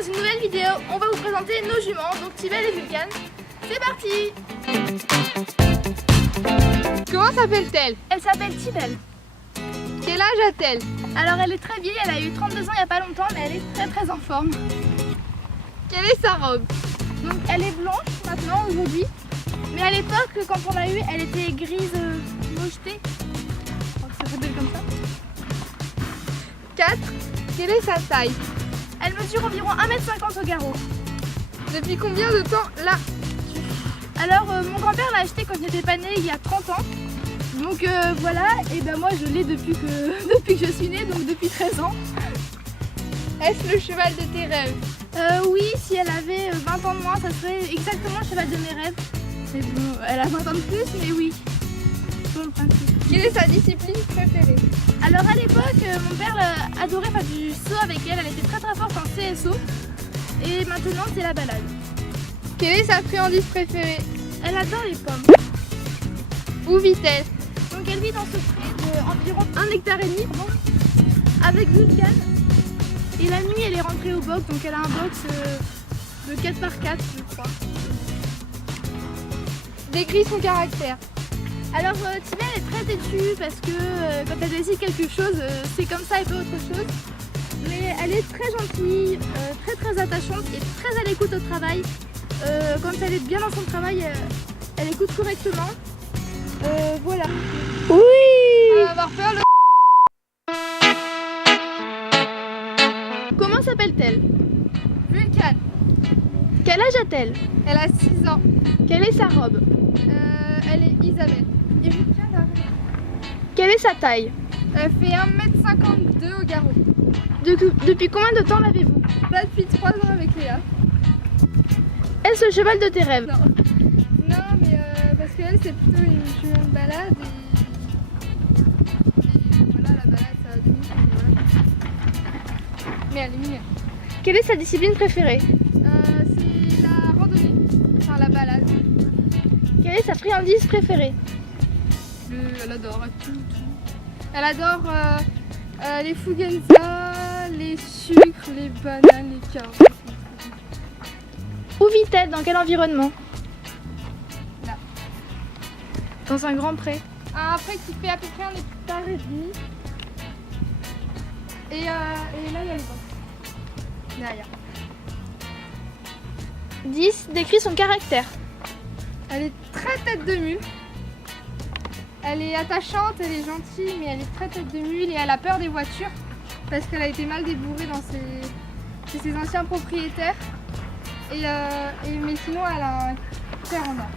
dans une nouvelle vidéo. On va vous présenter nos juments, donc Tibelle et Vulcane. C'est parti! Comment s'appelle-t-elle? Elle s'appelle Tibelle. Quel âge a-t-elle? Alors elle est très vieille, elle a eu 32 ans il n'y a pas longtemps, mais elle est très en forme. Quelle est sa robe? Donc elle est blanche maintenant, aujourd'hui. Mais à l'époque, quand on l'a eue, elle était grise mochetée. Je crois que ça s'appelle comme ça. 4. Quelle est sa taille? Elle mesure environ 1,50 m au garrot. Depuis combien de temps là? Alors mon grand-père l'a acheté quand il n'était pas né il y a 30 ans. Donc voilà, et ben moi je l'ai depuis que je suis née, donc depuis 13 ans. Est-ce le cheval de tes rêves? Oui, si elle avait 20 ans de moins, ça serait exactement le cheval de mes rêves. Mais bon, elle a 20 ans de plus, mais oui. Pour le principe. Quelle est sa discipline préférée? Alors à l'époque, mon père adorait faire du saut avec elle, elle était très forte en CSO. Et maintenant c'est la balade. Quelle est sa friandise préférée? Elle adore les pommes. Où vit-elle? Donc elle vit dans ce pré d'environ 1,5 hectare, avec Vulcane. Et la nuit elle est rentrée au box, donc elle a un box de 4x4 je crois. Décris son caractère. Alors Tibelle est très têtue parce que quand elle décide quelque chose, c'est comme ça et pas autre chose. Mais elle est très gentille, très attachante et très à l'écoute au travail. Quand elle est bien dans son travail, elle écoute correctement. Voilà. Oui. Elle va avoir peur. Comment s'appelle-t-elle? Vulcane. Quel âge a-t-elle? Elle a 6 ans. Quelle est sa robe? Elle est Isabelle. Et Vulcane, quelle est sa taille? Elle fait 1,52 m au garrot. Depuis combien de temps l'avez-vous? Là depuis 3 ans avec Léa. Est-ce le cheval de tes rêves? Non mais parce qu'elle c'est plutôt une jument de balade et voilà, la balade ça va 2 minutes mais elle est mignonne. Quelle est sa discipline préférée? C'est la randonnée, enfin la balade. Quelle est sa friandise préférée? Elle adore tout. Elle adore les fougazzas, les sucres, les bananes, les carottes. Où vit-elle? Dans quel environnement? Là. Dans un grand pré. Un pré qui fait à peu près 1,5 hectare. Et là il y a le box. Derrière. 10. Décris son caractère. Elle est très tête de mule. Elle est attachante, elle est gentille, mais elle est très tête de mule et elle a peur des voitures parce qu'elle a été mal débourrée chez ses anciens propriétaires. Mais sinon, elle a un cœur en or.